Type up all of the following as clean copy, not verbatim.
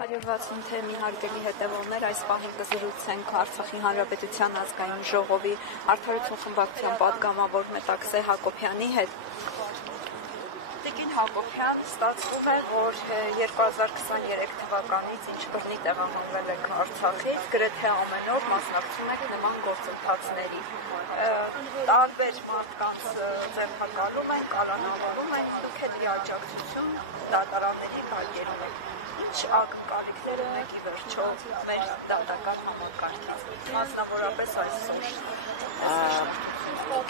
160 թեմի հարգելի հետևողներ, այս պահին կզրուցենք Արցախի Հանրապետության ազգային ժողովի Արդարություն խմբակցության պատգամավոր Մետաքսե Հակոբյանի հետ։ Տիկին Հակոբյան, ստացվում է, որ 2023 թվականից ինչ բռնի տեղահանվել եք Արցախից, գրեթե ամեն օր մասնակցում եք նման գործընթացների։ Տարբեր մարդկանց ձերբակալում են, կալանավորում են, դուք էլ աջակցություն դատարանների հարգերում եք։ Ինչ ակնկալիքներ ունեք ի վերջո մեր դատական համակարգից, մասնավորապես այսօր։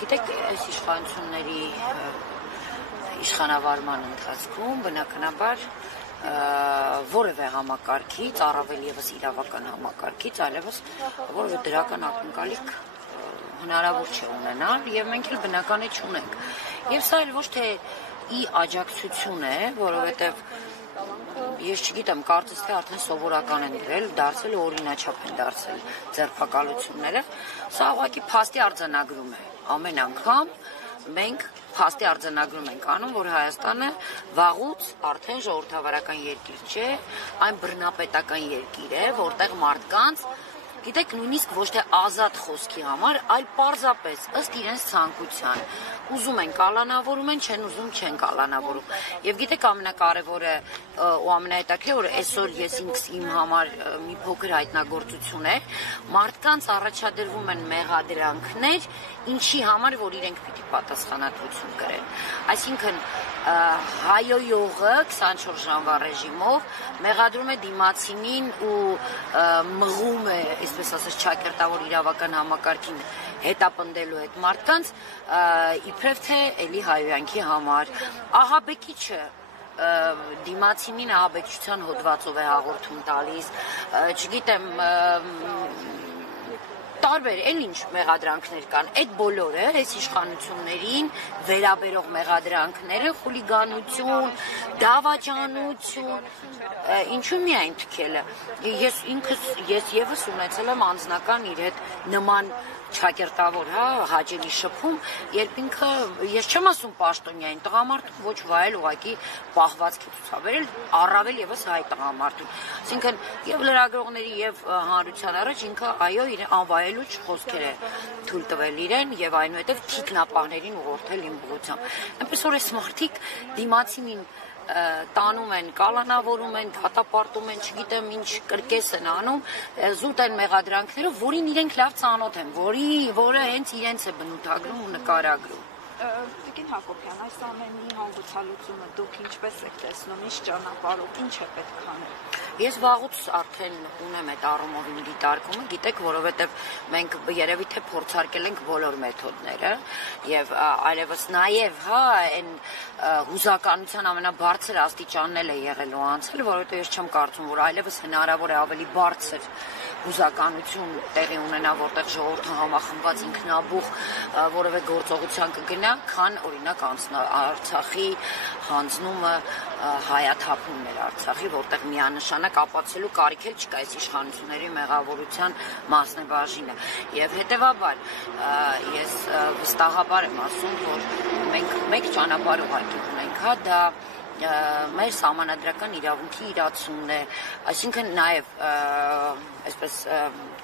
Գիտեք, այս իշխանությունների իշխանավարման ընթացքում բնականաբար որևէ համակարգից, առավել ևս իրավական համակարգից, այլևս որևէ դրական ակնկալիք հնարավոր չէ ունենալ եւ մենք էլ բնական է չունենք։ Եվ սա էլ ոչ թե ի աջակցություն է, որովհետեւ ես չգիտեմ, կարծես թե արդեն սովորական են դարձել, օրինաչափ են դարձել ձերբակալությունները, սա ուղղակի փաստի արձանագրում է։ Ամեն անգամ մենք փաստի արձանագրում ենք անում, որ Հայաստանը վաղուց արդեն ժողովրդավարական երկիր չէ, այն բռնապետական երկիր է, որտեղ մարդկանց, գիտեք, նույնիսկ ոչ թե ազատ խոսքի համար, այլ պարզապես ըստ իրենց ցանկության ուզում են կալանավորում են, չեն ուզում չեն կալանավորում։ Եվ գիտեք, ամենակարևորը ու ամենահետաքրքիրը, այսօր ես ինքս իմ համար մի փոքր հայտնագործություն է, մարդկանց առաջադրվում են մեղադրանքներ, ինչի համար, որ իրենք պիտի պատասխանատվություն կրեն։ Այսինքն հայոյողը 24 ժամվա ռեժիմով մեղադրում է դիմացինին ու մղում է, այսպես ասած, ճակերտավոր իրավական համակարգին հետապնդելու հետ մարդկանց, իբրև թե էլի հայոյանքի համար։ Ահաբեկիչը դիմացինին ահաբեկչության հոդվածով է հաղորդում տալիս, չգիտեմ, տարբեր էլ ինչ մեղադրանքներ կան, այդ բոլորը այս իշխանություններին վերաբերող մեղադրանքները խուլիգանություն, դավաճանություն, ինչու միայն թքելը։ Ես ևս ունեցել եմ անձնական իր հետ նման ճակերտավոր, հաճելի շփում, երբ ինքը, ես չեմ ասում պաշտոնյային, տղամարդու ոչ վայել ուղղակի պահվածքի ցուցաբերել, առավել ևս հայ տղամարդու։ Այսինքն եւ լրագրողների եւ հանրության առաջ ինքը այո իր անվայելուչ խոսքեր է թույլ տվել իրեն եւ այնուհետեւ թիկնապահներին ուղղորդել իմ ուղղությամբ։ Այնպես որ այս մարդիկ դիմացինին տանում են, կալանավորում են, դատապարտում են, չգիտեմ ինչ կրկես են անում, զուտ են մեղադրանքները, որին իրենք լավ ծանոթ են, որը հենց իրենց է բնութագրում ու նկարագրում։ Տիկին Հակոբյան, այս ամենի հանգուցալուծումը դուք ինչպես եք տեսնում, ինչ ճանապարհով, ինչ է պետք անել։ Ես վաղուց արդեն ունեմ այդ առումով իմ դիտարկումը, գիտեք, որովհետև մենք երևի թե փորձարկել ենք բոլոր մեթոդները եւ այլևս նաեւ այն հուզականության ամենաբարձր աստիճանն էլ է եղել ու անցել, որովհետեւ ես չեմ կարծում, որ այլևս հնարավոր է ավելի բարձր հուզականություն տեղի ունենա, որտեղ ժողովուրդը համախմբված ինքնաբուխ որևէ գործողության կգնա, քան օրինակ Արցախի հանձնումը հայաթափումն էր Արցախի, որտեղ միանշանակ ապացուցելու կարիք էլ չկա այս իշխանությունների մեղավորության մասնաբաժինը։ Եվ հետևաբար ես վստահաբար եմ ասում, որ մենք մեկ ճանապարհ ուղղակի ունենք, դա մեր սահմանադրական իրավունքի իրացումն է, այսինքն նաև այսպես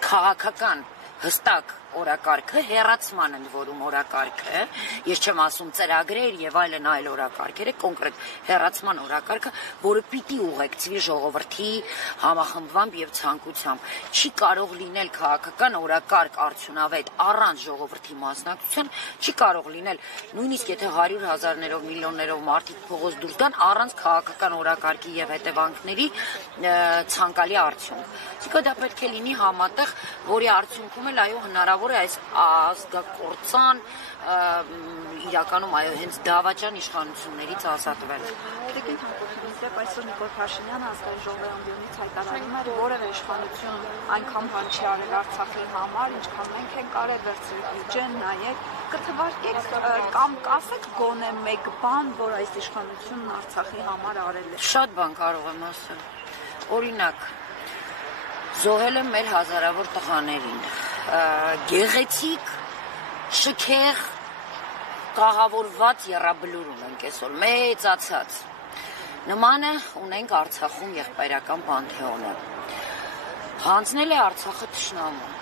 քաղաքական հստակ օրակարգը, հեռացման ընդ որում օրակարգը, ես չեմ ասում ծրագրեր եւ այլն այլ օրակարգեր, կոնկրետ հեռացման օրակարգը, որը պիտի ուղեկցվի ժողովրդի համախմբմամբ եւ ցանկությամբ։ Չի կարող լինել քաղաքական օրակարգ արդյունավետ առանց ժողովրդի մասնակցության, չի կարող լինել նույնիսկ եթե 100,000-ներով, միլիոններով մարդիկ փողոց դուրս գան առանց քաղաքական օրակարգի եւ հետևանքների ցանկալի արդյունք։ Այսինքն դա պետք է լինի համատեղ, որի արդյունքում էլ այո հնարավոր է այս ազգակործան իրականում այո հենց դավաճան իշխանություններից ազատվել։ Տիկին Հակոբյան, դեպ այսօր Նիկոլ Փաշինյանը ազգային ժողովի ամբիոնից հայտարարում էր, որևէ իշխանություն այնքան բան չի արել Արցախի համար, ինչքան մենք ենք արել, վերցրել բյուջեն, նայեք, կթվարկեք կամ կասեք գոնե մեկ բան, որ այս իշխանությունն Արցախի համար արել է։ Շատ բան կարող եմ ասել։ Օրինակ, զոհել եմ մեր հազարավոր տղաներին, գեղեցիկ, շքեղ, կաղավորված եռաբլուր ունենք այսօր, մեծացած, Նմանը ունենք Արցախում եղբայրական պանթեոնը։ Հանձնել է Արցախը թշնամուն։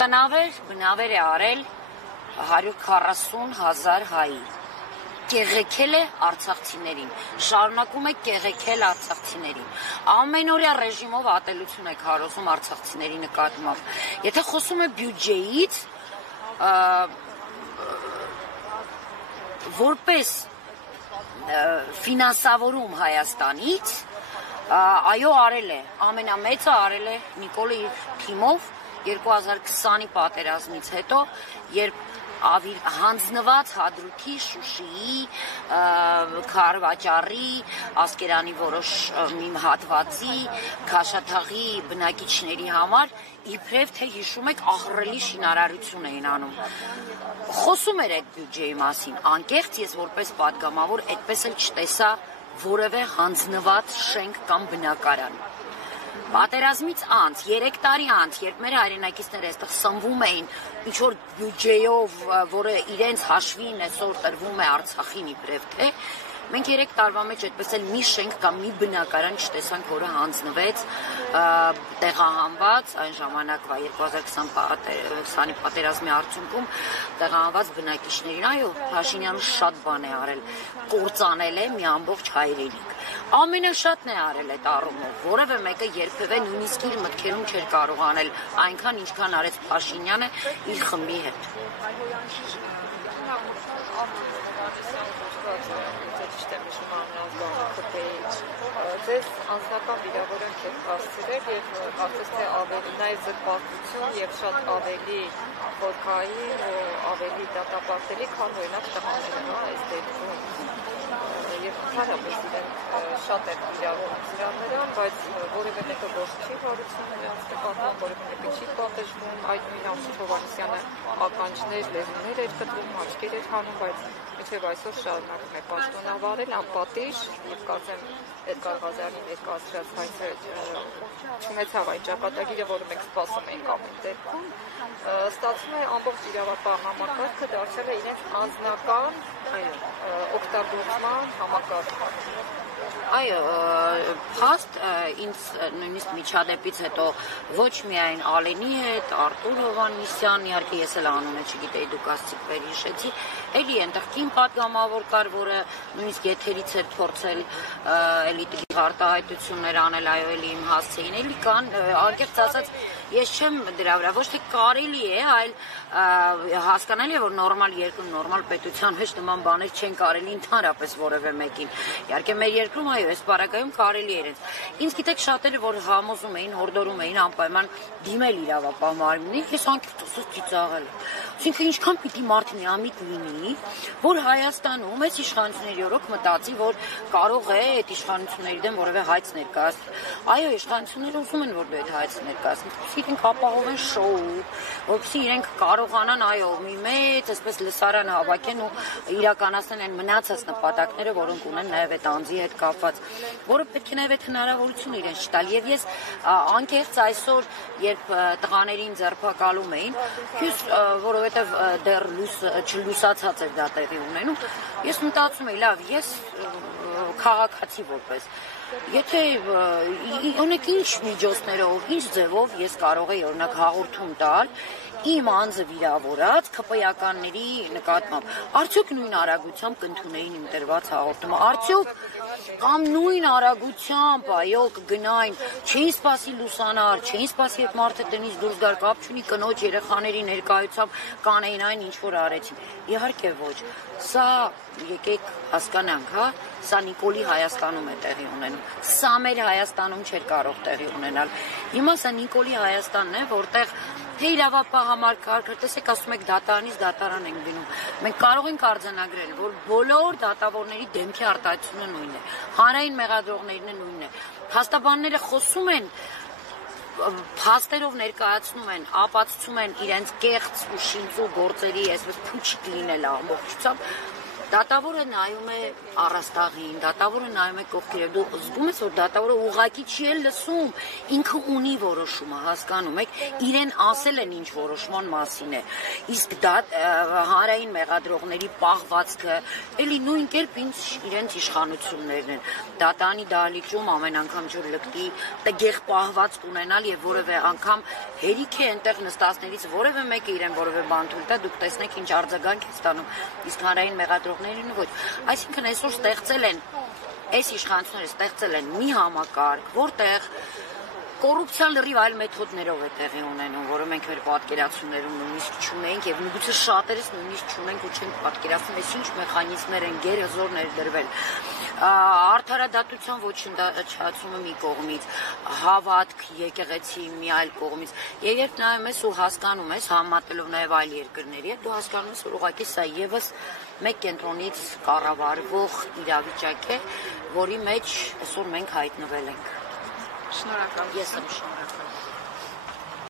Տնավեր, բնավեր է արել 140,000 հայի։ Կեղեքել է արցախցիներին, շարունակում է կեղեքել արցախցիներին, ամենօրյա ռեժիմով ատելություն է քարոզում արցախցիների նկատմամբ։ Եթե խոսում է բյուջեից, որպես ֆինանսավորում Հայաստանից, այո, արել է, ամենամեծը արել է Նիկոլը իր թիմով 2020-ի պատերազմից հետո, երբ հանձնված Հադրութի, Շուշիի, Քարվաճարի, Ասկերանի որոշ մի հատվածի, Քաշաթաղի բնակիչների համար իբրև թե հիշում եք ահռելի շինարարություն էին անում։ Խոսում էր այդ բյուջեի մասին, անկեղծ ես որպես պատգամավոր այդպես էլ չտեսա որևէ հանձնված շենք կամ բնակարան։ Պատերազմից անց, 3 տարի անց, երբ մեր հայրենակիցները այստեղ սնվում էին ինչ-որ բյուջեով, որը իրենց հաշվին այսօր տրվում է Արցախին իբրև թե, մենք 3 տարվա մեջ այդպես էլ մի շենք կամ մի բնակարան չտեսանք, որը հանձնվեց, տեղահանված այն ժամանակվա 2020-ի պատերազմի արդյունքում տեղահանված բնակիչներին, այո, Փաշինյանը շատ բան է արել, կործանել է մի ամբողջ հայրենիք։ Ամենաշատն է արել այդ առումով, որևէ մեկը երբևէ նույնիսկ իր մտքերում չէր կարող անել այնքան, ինչքան արեց Փաշինյանը իր խմբի հետ։ Ձեզ անձնական վիրավորանք եք հասցրել եւ կարծես թե ավելի նաեւ զրպարտություն եւ շատ ավելի խորքային ու ավելի դատապարտելի, քան օրինակ տղաները, այս դեպքում։ Եվ ընդհանրապես իրեն շատ է վիրավորում սրաններան, բայց որևէ մեկը ոչ չի հարություն նրանց նկատմամբ, որևէ մեկը չի պատժվում, այդ նույն Ամսիկ Հովհաննիսյանը ականջներ, լեզուներ էր կտրում, աչքեր էր հանում, բայց մինչև այսօր շարունակում է պաշտոնավարել, անպատիժ, եւ կարծեմ Էդգար Ղազարյանի ներկայացրած հայցը չունեցավ այդ ճակատագիրը, որը մենք սպասում էինք ամեն դեպքում, ստացվում է ամբողջ իրավապահ համակարգը դարձել է իրենց անձնական օգտագործման համակարգը։ Այո, փաստ ինձ նույնիսկ միջադեպից հետո ոչ միայն Ալենի հետ, Արտուր Հովհաննիսյան, իհարկե ես էլ անունը չգիտեի, դուք ասցիք հիշեցի, էլի այնտեղ կին պատգամավոր կար, որը նույնիսկ եթերից էր փորձել էլի արտահայտություններ անել, այո, էլի իմ հասցեին, էլի կան, անկեղծ ասած, ես չեմ դրա վրա, ոչ թե կարելի է, այլ հասկանալի է, որ նորմալ երկրում, նորմալ պետության մեջ նման բաներ չեն կարելի ընդհանրապես որևէ մեկին։ Իհարկե մեր երկրում այո, այս բարակայում կարելի է իրենց։ Ինձ գիտեք շատերը, որ համոզում էին, հորդորում էին անպայման դիմել իրավապահ մարմինին, ես անկեղծ ասած ծիծաղել եմ։ Այսինքն ինչքան պիտի մարդ միամիտ լինի, որ Հայաստանում այս իշխանությունների օրոք մտածի, որ կարող է այդ իշխանությունների դեմ որևէ հայց ներկայացնել։ Այո, իշխանությունները ուզում են, որ դու այդ հայցը ներկայացնես, իրենք ապահովեն շոու, որպեսզի իրենք կարողանան, այո, մի մեծ այսպես լսարան հավաքեն ու իրականացնեն այն մնացած նպատակները, որոնք ունեն նաև այդ անձի հետ կապված, որը պետք է նաև այդ հնարավորությունը իրենց չտալ։ Եվ ես անկեղծ այսօր, երբ տղաներին ձերբակալում էին, որովհետև դեռ չլուսացած էր դա տեղի ունենում, ես մտածում էի, լավ, ես քաղաքացի որպես եթե օրինակ ինչ միջոցներով, ինչ ձևով ես կարող եի օրինակ հաղորդում տալ իմ անձը վիրավորած ԿՊ-ականների նկատմամբ, արդյոք նույն արագությամբ կընդունեին իմ տրված հաղորդումը, արդյոք կամ նույն արագությամբ, այո, կգնային, չէին սպասի լուսանար, չէին սպասի այդ մարդը տնից դուրս գար, կապ չունի կնոջ երեխաների ներկայությամբ կանեին այն, ինչ որ արեցին։ Իհարկե ոչ, սա եկեք հասկանանք, հա, սա Նիկոլի Հայաստանում է տեղի ունենում, սա մեր Հայաստանում չէր կարող տեղի ունենալ։ Հիմա սա Նիկոլի Հայաստանն է, որտեղ թե իրավապահ համակարգը, տեսեք, ասում եք դատարանից դատարան ենք գնում։ Մենք կարող ենք արձանագրել, որ բոլոր դատավորների դեմքի արտահայտությունը նույնն է, հանրային մեղադրողներն նույնն է։ Փաստաբանները խոսում են, փաստերով ներկայացնում են, ապացուցում են իրենց կեղծ ու շինծու գործերի այսպես փուչիկ լինել ամբողջությամբ, Դատավորը նայում է առաստաղին, դատավորը նայում է կողքերը, դու զգում ես, որ դատավորը ուղղակի չի էլ լսում, ինքը ունի որոշումը, հասկանում եք, իրեն ասել են ինչ որոշման մասին է, իսկ հանրային մեղադրողների պահվածքը, էլի նույն կերպ իրենց իշխանություններն են, դատանի դահլիճում ամեն անգամ ջուր լկտի, տգեղ պահվածք ունենալ եւ որևէ անգամ հերիք է այնտեղ նստածներից որևէ մեկը իրեն որևէ բան թույլ տա, դուք տեսնեք ինչ արձագանք է ստանում, իսկ հանրային մեղադրողներին ոչ, այսինքն այսօր ստեղծել են, այս իշխանությունները ստեղծել են մի համակարգ, որտեղ կոռուպցիան լրիվ այլ մեթոդներով է տեղի ունենում, որը մենք մեր պատկերացումներում նույնիսկ չունենք եւ միգուցե շատերս նույնիսկ չունենք ու չենք պատկերացնում, այս ինչ մեխանիզմներ են գերազոր ներդրվել։ Արդարադատության ոչնչացումը մի կողմից, հավատք, եկեղեցի մի այլ կողմից, եւ երբ նայում ես ու հասկանում ես, համատելով նաեւ այլ երկրների հետ, դու հասկանում ես, որ ուղղակի սա եւս մեկ կենտրոնից կառավարվող իրավիճակ է, որի մեջ այսօր մենք հայտնվել ենք։ Շնորհակալ եմ։ Ես եմ շնորհակալ։